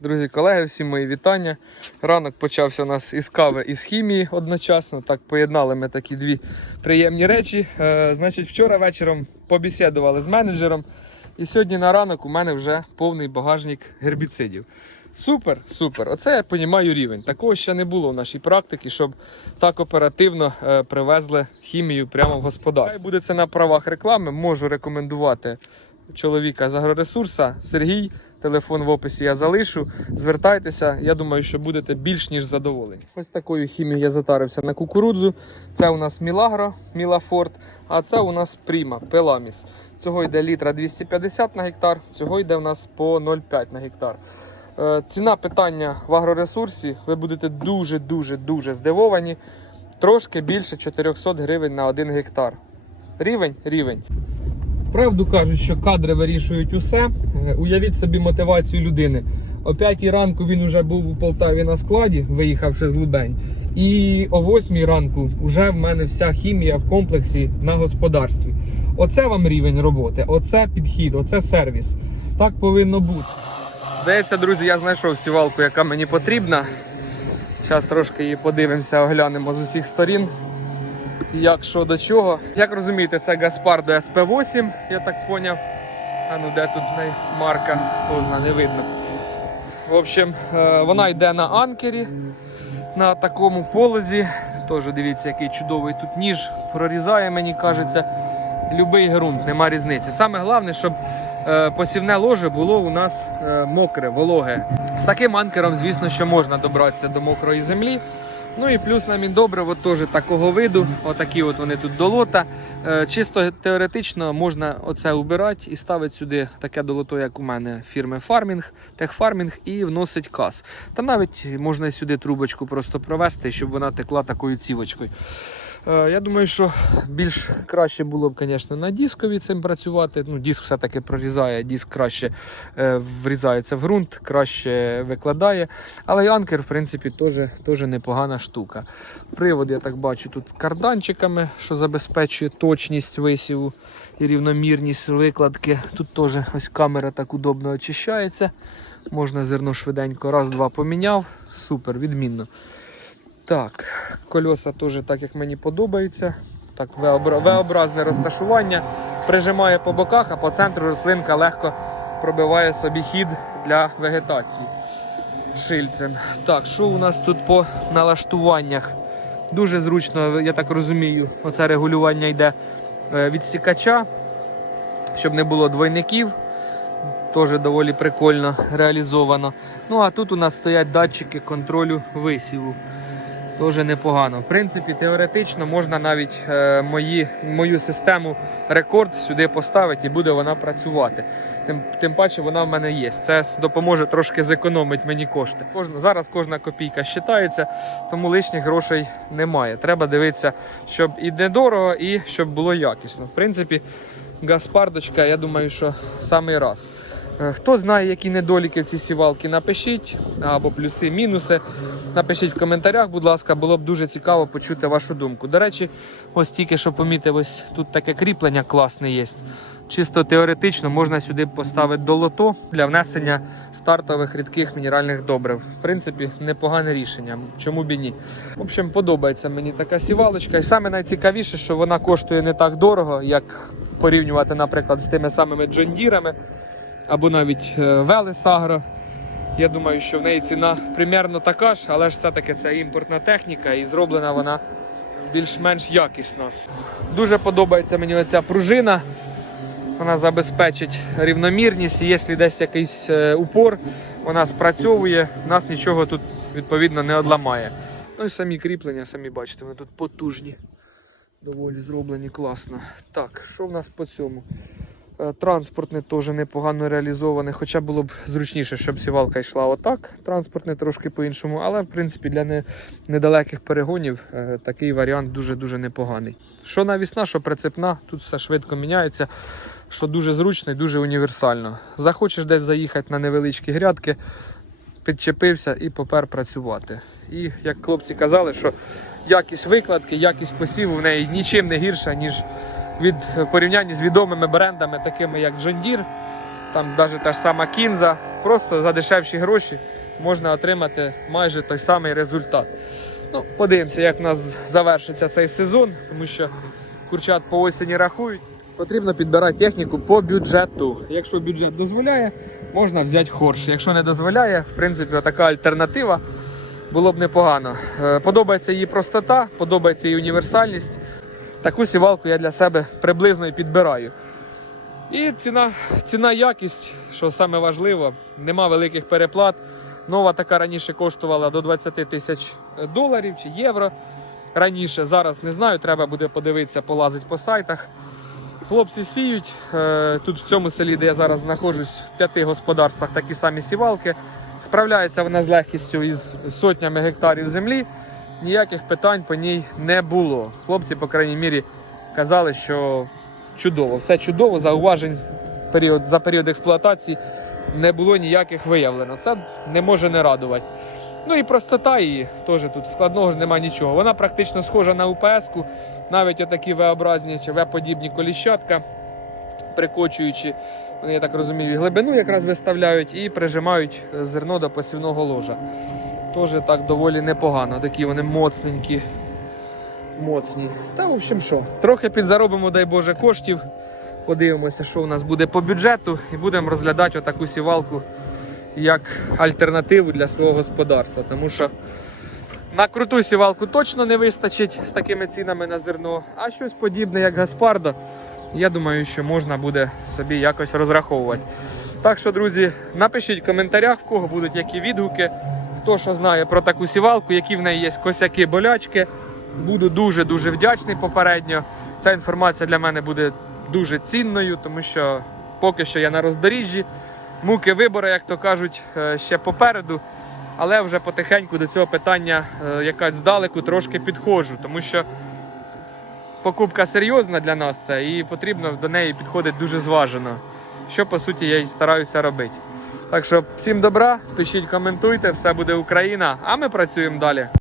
Друзі, колеги, всім мої вітання. Ранок почався у нас із кави і з хімії одночасно. Так поєднали ми такі дві приємні речі. Е, значить, вчора вечором побесідували з менеджером. І сьогодні на ранок у мене вже повний багажник гербіцидів. Супер, супер. Оце я розумію рівень. Такого ще не було в нашій практиці, щоб так оперативно е, привезли хімію прямо в господарство. Хай буде це на правах реклами. Можу рекомендувати чоловіка з агроресурса Сергій. Телефон в описі я залишу. Звертайтеся, я думаю, що будете більш ніж задоволені. Ось такою хімією я затарився на кукурудзу. Це у нас Мілагро, Мілафорт, а це у нас Пріма, Пеламіс. Цього йде літра 250 на гектар, цього йде у нас по 0,5 на гектар. Е, Ціна питання в агроресурсі. Ви будете дуже дуже дуже здивовані. Трошки більше 400 гривень на 1 гектар. Рівень рівень. Правду кажуть, що кадри вирішують усе. Е, Уявіть собі мотивацію людини. О 5 ранку він вже був у Полтаві на складі, виїхавши з Лубень. І о 8 ранку вже в мене вся хімія в комплексі на господарстві. Оце вам рівень роботи, оце підхід, оце сервіс. Так повинно бути. Здається, друзі, я знайшов сівалку, яка мені потрібна. Зараз трошки її подивимося, оглянемо з усіх сторін. Як що до чого. Як розумієте, це Гаспардо SP8, я так поняв. А ну де тут марка, хто знає, не видно. В общем, е, вона йде на анкері, на такому полозі. Теж дивіться, який чудовий тут ніж прорізає, мені кажеться. Любий ґрунт, нема різниці. Саме головне, щоб е, посівне ложе було у нас е, мокре, вологе. З таким анкером, звісно, що можна добратися до мокрої землі. Ну і плюс на міндобриво теж такого виду. Отакі от вони тут долота. Е, Чисто теоретично можна оце убирати і ставити сюди таке долото, як у мене фірми Фармінг, Техфармінг, і вносить кас. Та навіть можна сюди трубочку просто провести, щоб вона текла такою цівочкою. Е, Я думаю, що більш краще було б, звісно, на дискові цим працювати. Ну, диск все-таки прорізає, диск краще е, врізається в ґрунт, краще викладає. Але і анкер, в принципі, теж, теж непогана штука. Привод, я так бачу, тут карданчиками, що забезпечує точність висіву і рівномірність викладки. Тут теж ось камера так удобно очищається. Можна зерно швиденько раз-два поміняв. Супер, відмінно. Так, кольоса теж так, як мені подобається. Так, V-обра- V-образне розташування. Прижимає по боках, а по центру рослинка легко пробиває собі хід для вегетації шильцем. Так, що у нас тут по налаштуваннях? Дуже зручно, я так розумію, оце регулювання йде е, від сікача, щоб не було двойників. Теж доволі прикольно реалізовано. Ну а тут у нас стоять датчики контролю висіву. Дуже непогано. В принципі, теоретично можна навіть е, мої, мою систему рекорд сюди поставити і буде вона працювати. Тим, тим паче вона в мене є. Це допоможе трошки зекономити мені кошти. Кожна, зараз кожна копійка считається, тому лишніх грошей немає. Треба дивитися, щоб і недорого, і щоб було якісно. В принципі, Гаспардочка, я думаю, що самий раз. Е, Хто знає, які недоліки в цій сівалки, напишіть або плюси, мінуси. Напишіть в коментарях, будь ласка, було б дуже цікаво почути вашу думку. До речі, ось тільки що помітив, ось тут таке кріплення класне є. Чисто теоретично можна сюди поставити долото для внесення стартових рідких мінеральних добрив. В принципі, непогане рішення. Чому б і ні? В общем, подобається мені така сівалочка. І саме найцікавіше, що вона коштує не так дорого, як порівнювати, наприклад, з тими самими джондірами або навіть е, Велес Агро. Я думаю, що в неї ціна примерно така ж, але ж все-таки це імпортна техніка і зроблена вона більш-менш якісно. Дуже подобається мені оця пружина. Вона забезпечить рівномірність, і якщо десь якийсь е, упор, вона спрацьовує, нас нічого тут відповідно не одламає. Ну і самі кріплення, самі бачите, вони тут потужні. Доволі зроблені класно. Так, що в нас по цьому? Е, Транспортне теж непогано реалізоване, хоча було б зручніше, щоб сівалка йшла отак. Транспортне трошки по-іншому, але в принципі для не, недалеких перегонів е, такий варіант дуже-дуже непоганий. Що навісна, що прицепна, тут все швидко міняється, що дуже зручно і дуже універсально. Захочеш десь заїхати на невеличкі грядки, підчепився і попер працювати. І як хлопці казали, що якість викладки, якість посіву в неї нічим не гірша, ніж від в порівнянні з відомими брендами, такими як John Deere, там навіть та ж сама Кінза, просто за дешевші гроші можна отримати майже той самий результат. Ну, подивимося, як у нас завершиться цей сезон, тому що курчат по осені рахують. Потрібно підбирати техніку по бюджету. Якщо бюджет дозволяє, можна взяти хорш. Якщо не дозволяє, в принципі, така альтернатива було б непогано. Е, Подобається її простота, подобається її універсальність. Таку сівалку я для себе приблизно і підбираю. І ціна, ціна якість, що саме важливо, нема великих переплат. Нова така раніше коштувала до 20 тисяч доларів чи євро. Раніше, зараз не знаю, треба буде подивитися, полазити по сайтах. Хлопці сіють. е, Тут в цьому селі, де я зараз знаходжусь, в п'яти господарствах такі самі сівалки. Справляється вона з легкістю із сотнями гектарів землі. Ніяких питань по ній не було. Хлопці, по крайній мірі, казали, що чудово, все чудово, зауважень за період експлуатації не було ніяких виявлено. Це не може не радувати. Ну і простота її теж тут складного ж немає нічого. Вона практично схожа на УПС-ку, навіть отакі V-образні чи V-подібні коліщатка, прикочуючи, вони, я так розумію, глибину якраз виставляють і прижимають зерно до посівного ложа. Теж так доволі непогано. Такі вони моцненькі. Моцні. Та, в общем, що, трохи підзаробимо, дай Боже, коштів. Подивимося, що у нас буде по бюджету, і будемо розглядати отаку сівалку як альтернативу для свого господарства. Тому що на круту сівалку точно не вистачить з такими цінами на зерно, а щось подібне, як Гаспардо, я думаю, що можна буде собі якось розраховувати. Так що, друзі, напишіть в коментарях, в кого будуть які відгуки, хто що знає про таку сівалку, які в неї є косяки, болячки. Буду дуже-дуже вдячний попередньо. Ця інформація для мене буде дуже цінною, тому що поки що я на роздоріжжі. Муки вибору, як то кажуть, е, ще попереду. Але вже потихеньку до цього питання е, якась здалеку трошки підходжу, тому що покупка серйозна для нас це і потрібно до неї підходити дуже зважено. Що по суті я і стараюся робити. Так що всім добра, пишіть, коментуйте, все буде Україна, а ми працюємо далі.